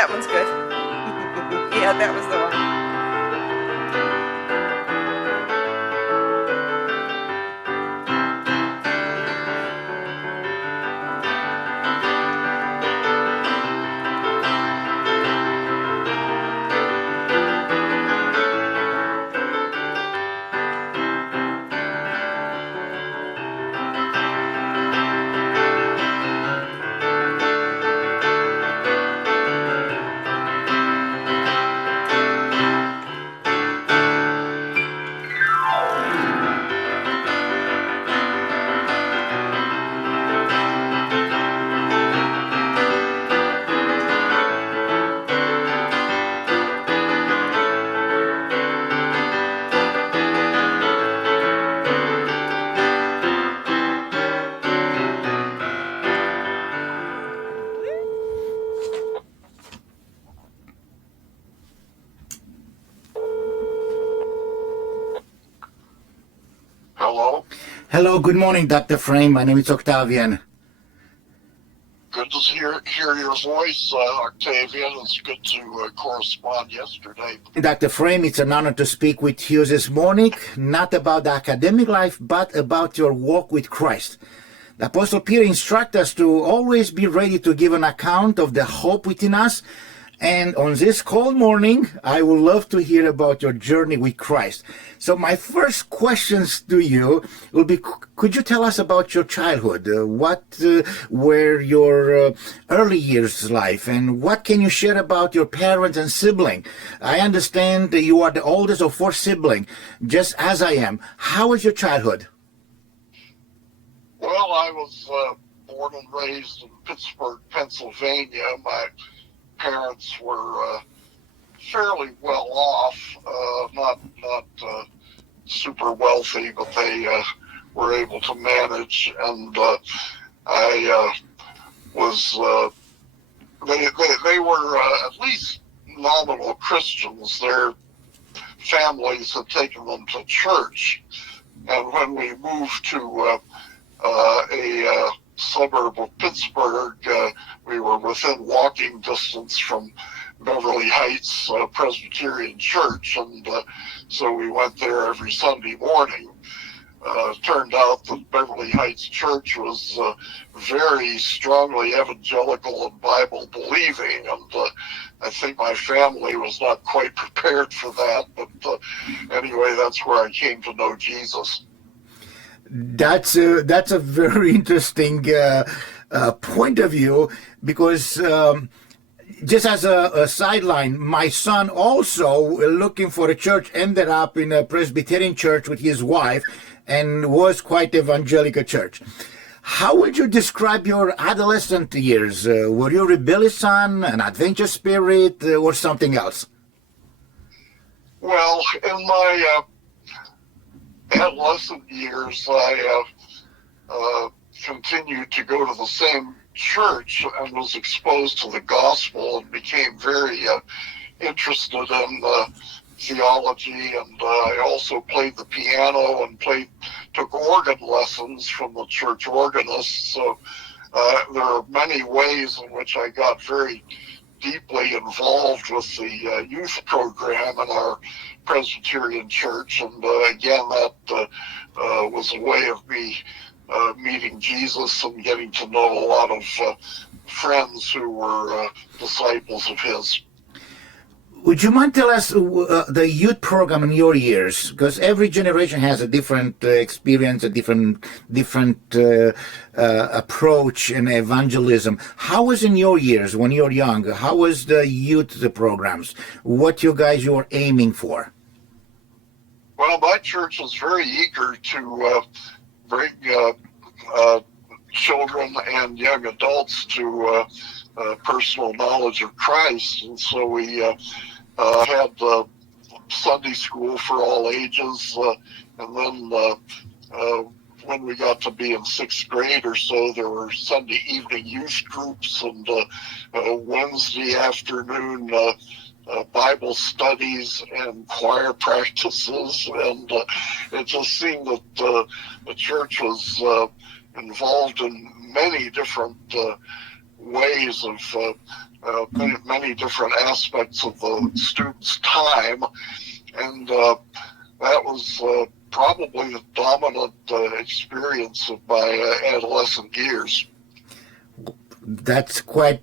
that one's good. Yeah, that was the one. Hello, good morning, Dr. Frame. My name is Octavian. Good to hear your voice, Octavian. It's good to correspond yesterday. Dr. Frame, it's an honor to speak with you this morning, not about the academic life, but about your walk with Christ. The Apostle Peter instructs us to always be ready to give an account of the hope within us. And on this cold morning, I would love to hear about your journey with Christ. So my first questions to you will be, could you tell us about your childhood? What were your early years life? And what can you share about your parents and sibling? I understand that you are the oldest of 4 siblings, just as I am. How was your childhood? Well, I was born and raised in Pittsburgh, Pennsylvania. My parents were fairly well off, not super wealthy, but they were able to manage. And I was they were at least nominal Christians. Their families had taken them to church, and when we moved to a suburb of Pittsburgh, we were within walking distance from Beverly Heights Presbyterian Church, and so we went there every Sunday morning. Turned out that Beverly Heights Church was very strongly evangelical and Bible believing, and I think my family was not quite prepared for that, but anyway, that's where I came to know Jesus. That's a very interesting point of view, because just as a sideline, my son also looking for a church ended up in a Presbyterian church with his wife and was quite evangelical church. How would you describe your adolescent years? Were you a rebellious son, an adventure spirit, or something else? Well, in my adolescent years, I continued to go to the same church and was exposed to the gospel and became very interested in theology, and I also played the piano and took organ lessons from the church organist. So there are many ways in which I got very deeply involved with the youth program in our Presbyterian church, and again, that was a way of me meeting Jesus and getting to know a lot of friends who were disciples of his. Would you mind tell us the youth program in your years? Because every generation has a different experience, a different approach in evangelism. How was in your years when you were young? How was the youth programs? What you were aiming for? Well, my church was very eager to bring children and young adults to personal knowledge of Christ, and so we had Sunday school for all ages, and then when we got to be in 6th grade or so, there were Sunday evening youth groups and Wednesday afternoon Bible studies and choir practices, and it just seemed that the church was involved in many different ways of many different aspects of the student's time, and that was probably the dominant experience of my adolescent years. That's quite...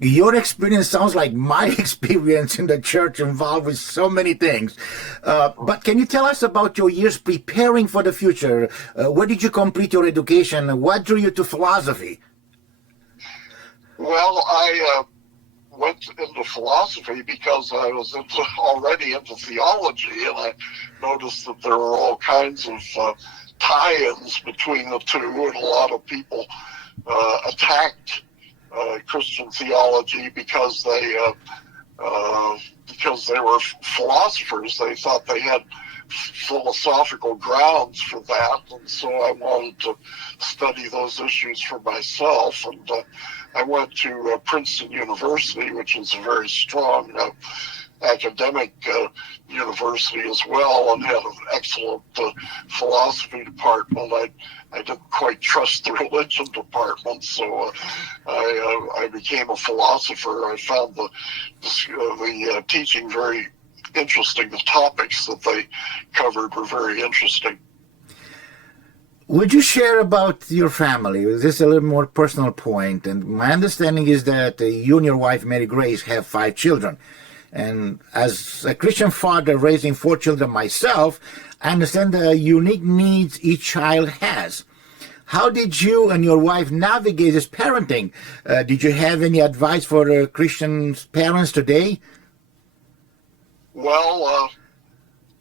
your experience sounds like my experience in the church, involved with so many things. But can you tell us about your years preparing for the future? Where did you complete your education? What drew you to philosophy? Well, I went into philosophy because I was already into theology, and I noticed that there were all kinds of tie-ins between the two, and a lot of people attacked Christian theology because they were philosophers. They thought they had philosophical grounds for that, and so I wanted to study those issues for myself. And I went to Princeton University, which is a very strong academic university as well, and had an excellent philosophy department. I didn't quite trust the religion department, so I became a philosopher. I found the teaching very interesting. The topics that they covered were very interesting. Would you share about your family? This is a little more personal point. And my understanding is that you and your wife, Mary Grace, have 5 children. And as a Christian father raising 4 children myself, I understand the unique needs each child has. How did you and your wife navigate this parenting? Did you have any advice for Christian parents today? Well,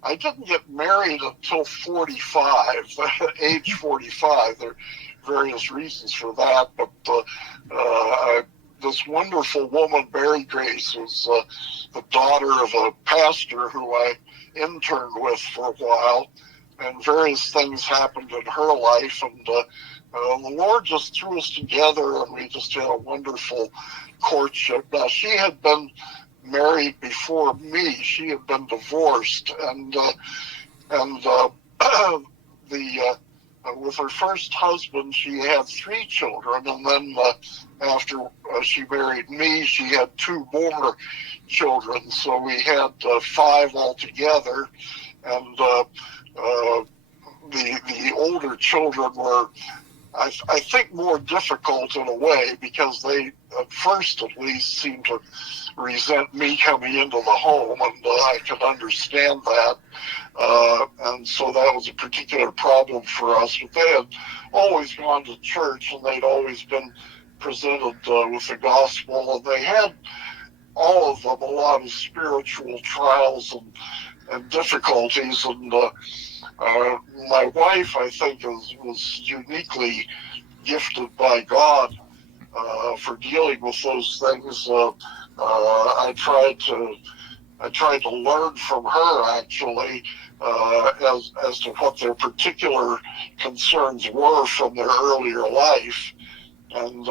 I didn't get married until 45, age 45. There are various reasons for that, but this wonderful woman, Mary Grace, was the daughter of a pastor who I interned with for a while, and various things happened in her life, and the Lord just threw us together, and we just had a wonderful courtship. Now, she had been married before me. She had been divorced, and with her first husband, she had 3 children, and then after she married me, she had 2 more children. So we had 5 altogether, and the older children were, I think, more difficult in a way, because they, at first at least, seemed to resent me coming into the home, and I could understand that. And so that was a particular problem for us. But they had always gone to church, and they'd always been presented with the gospel, and they had, all of them, a lot of spiritual trials and difficulties. And my wife, I think, was uniquely gifted by God for dealing with those things. I tried to learn from her, actually, as to what their particular concerns were from their earlier life. And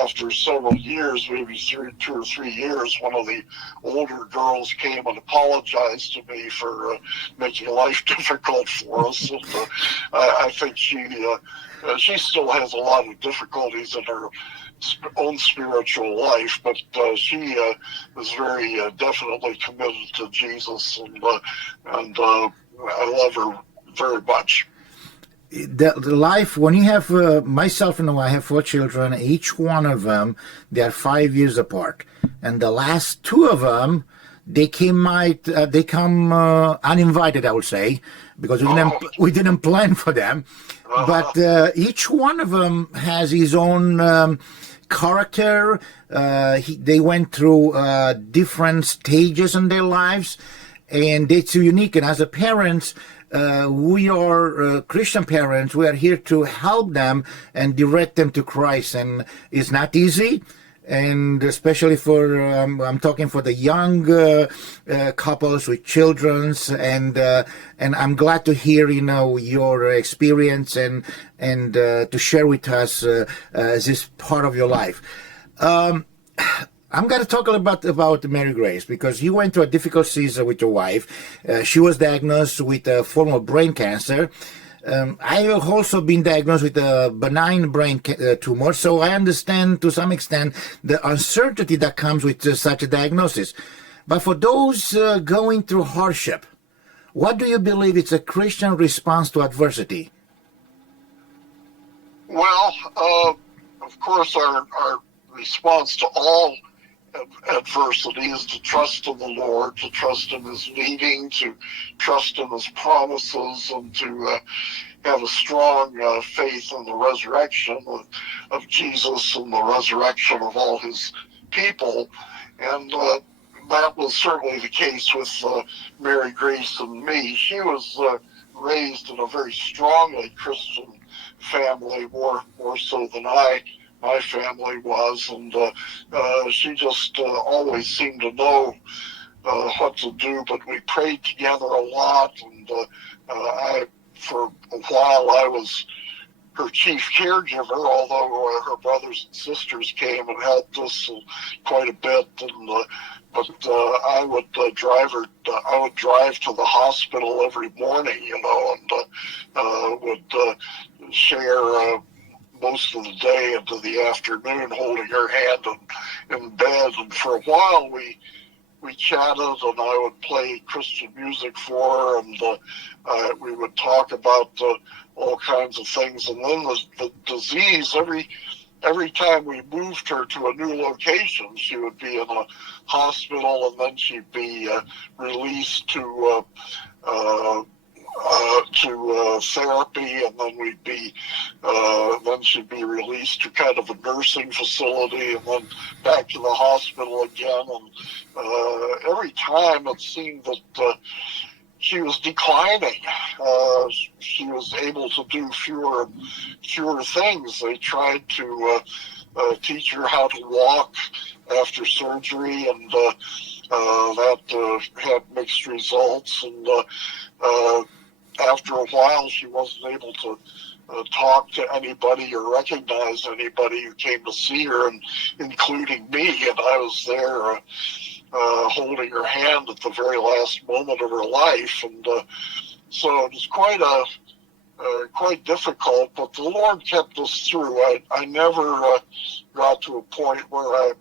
after several years, maybe 2 or 3 years, one of the older girls came and apologized to me for making life difficult for us. And I think she still has a lot of difficulties in her own spiritual life, but she is very definitely committed to Jesus, and I love her very much. The life, when you have myself and I have 4 children, each one of them, they're 5 years apart, and the last 2 of them, they come uninvited, I would say, because we didn't plan for them. But each one of them has his own character. They went through different stages in their lives, and it's unique. And as a parents, we are Christian parents. We are here to help them and direct them to Christ, and it's not easy. And especially for I'm talking for the young couples with children, and I'm glad to hear your experience and to share with us this part of your life. I'm going to talk a little bit about Mary Grace, because you went through a difficult season with your wife. She was diagnosed with a form of brain cancer. I have also been diagnosed with a benign brain tumor, so I understand to some extent the uncertainty that comes with such a diagnosis. But for those going through hardship, what do you believe is a Christian response to adversity? Well, of course, our response to all adversity is to trust in the Lord, to trust in His leading, to trust in His promises, and to have a strong faith in the resurrection of Jesus and the resurrection of all His people. And that was certainly the case with Mary Grace and me. She was raised in a very strongly Christian family, more so than my family was, and she just always seemed to know what to do. But we prayed together a lot, and for a while I was her chief caregiver, although her brothers and sisters came and helped us quite a bit. And but I would drive her. I would drive to the hospital every morning, and would share most of the day into the afternoon, holding her hand in bed. And for a while we chatted, and I would play Christian music for her, and we would talk about all kinds of things. And then the disease, every time we moved her to a new location, she would be in a hospital, and then she'd be released to therapy, and then she'd be released to kind of a nursing facility, and then back to the hospital again. And every time it seemed that she was declining. She was able to do fewer things. They tried to teach her how to walk after surgery, and that had mixed results. And after a while, she wasn't able to talk to anybody or recognize anybody who came to see her, and including me. And I was there holding her hand at the very last moment of her life. And so it was quite difficult, but the Lord kept us through. I never got to a point where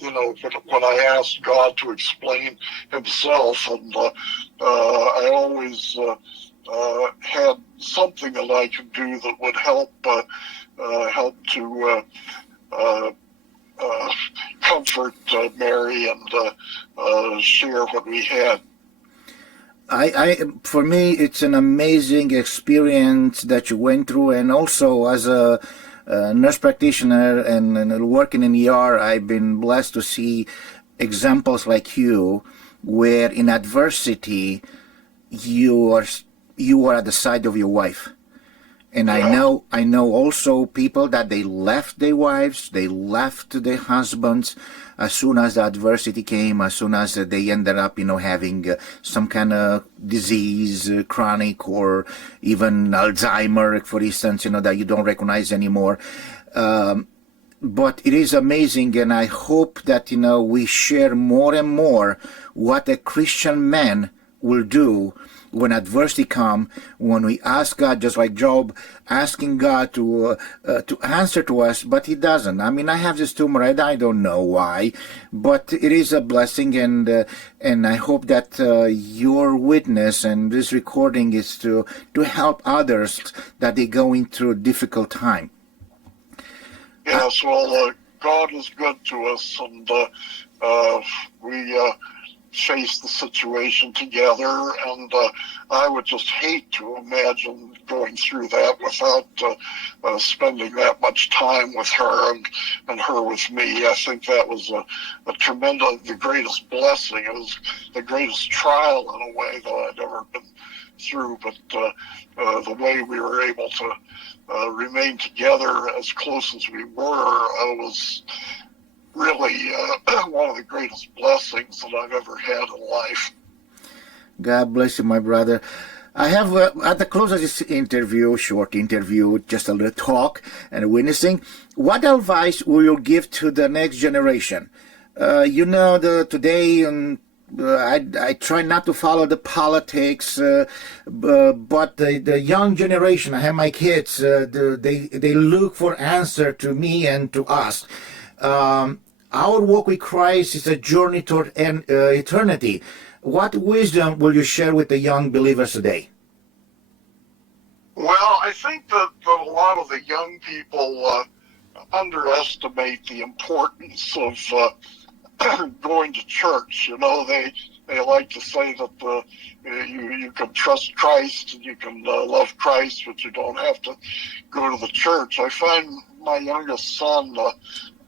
when I asked God to explain Himself, and I always had something that I could do that would help to comfort Mary and share what we had. For me, it's an amazing experience that you went through, and also as a nurse practitioner and working in ER, I've been blessed to see examples like you, where in adversity you are at the side of your wife. And I know also people that they left their wives, they left their husbands as soon as the adversity came, as soon as they ended up, having some kind of disease, chronic, or even Alzheimer, for instance, that you don't recognize anymore. But it is amazing, and I hope that, we share more and more what a Christian man will do when adversity comes, when we ask God, just like Job, asking God to answer to us, but He doesn't. I mean, I have this tumor, and I don't know why, but it is a blessing, and I hope that your witness and this recording is to help others that they're going through a difficult time. Yes, well, God is good to us, and we face the situation together, and I would just hate to imagine going through that without spending that much time with her and her with me. I think that was the greatest blessing. It was the greatest trial in a way that I'd ever been through, but the way we were able to remain together as close as we were was really one of the greatest blessings that I've ever had in life. God bless you, my brother. I have, at the close of this interview, short interview, just a little talk and witnessing, what advice will you give to the next generation? Today I try not to follow the politics, but the young generation, I have my kids, they look for answer to me and to us. Our walk with Christ is a journey toward eternity. What wisdom will you share with the young believers today? Well, I think that a lot of the young people underestimate the importance of going to church. You know, they like to say that you can trust Christ and you can love Christ, but you don't have to go to the church. I find my youngest son,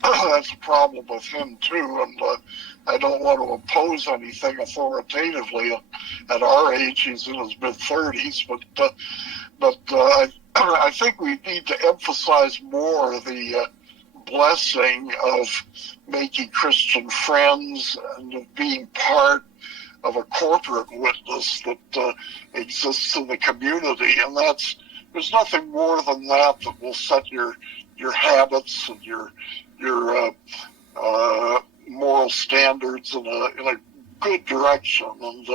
that's a problem with him too, and I don't want to impose anything authoritatively. At our age, he's in his mid-30s, but I think we need to emphasize more the blessing of making Christian friends and of being part of a corporate witness that exists in the community, and there's nothing more than that will set your habits and your moral standards in a good direction, and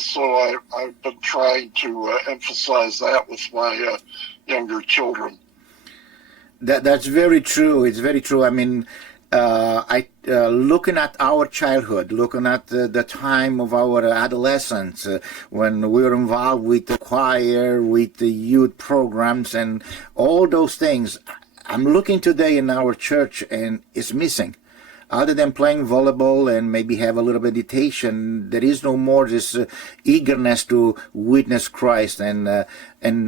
so I've been trying to emphasize that with my younger children. That's very true. It's very true. I mean, looking at our childhood, looking at the time of our adolescence, when we were involved with the choir, with the youth programs, and all those things, I'm looking today in our church, and it's missing. Other than playing volleyball and maybe have a little meditation, there is no more this eagerness to witness Christ. And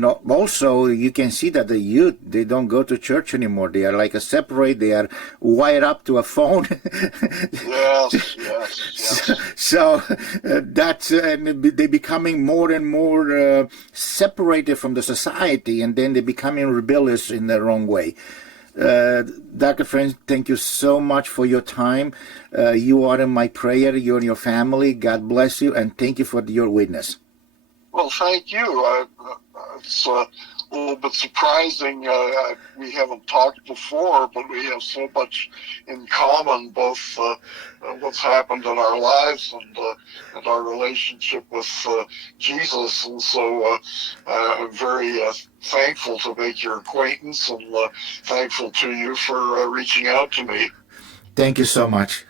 also you can see that the youth, they don't go to church anymore. They are like a separate. They are wired up to a phone. Yes. So that's they're becoming more and more separated from the society, and then they're becoming rebellious in the wrong way. Dr. Friends, thank you so much for your time. You are in my prayer. You and your family. God bless you, and thank you for your witness. Well, thank you. It's a little bit surprising. We haven't talked before, but we have so much in common, both what's happened in our lives and our relationship with Jesus. And so I'm very thankful to make your acquaintance, and thankful to you for reaching out to me. Thank you so much.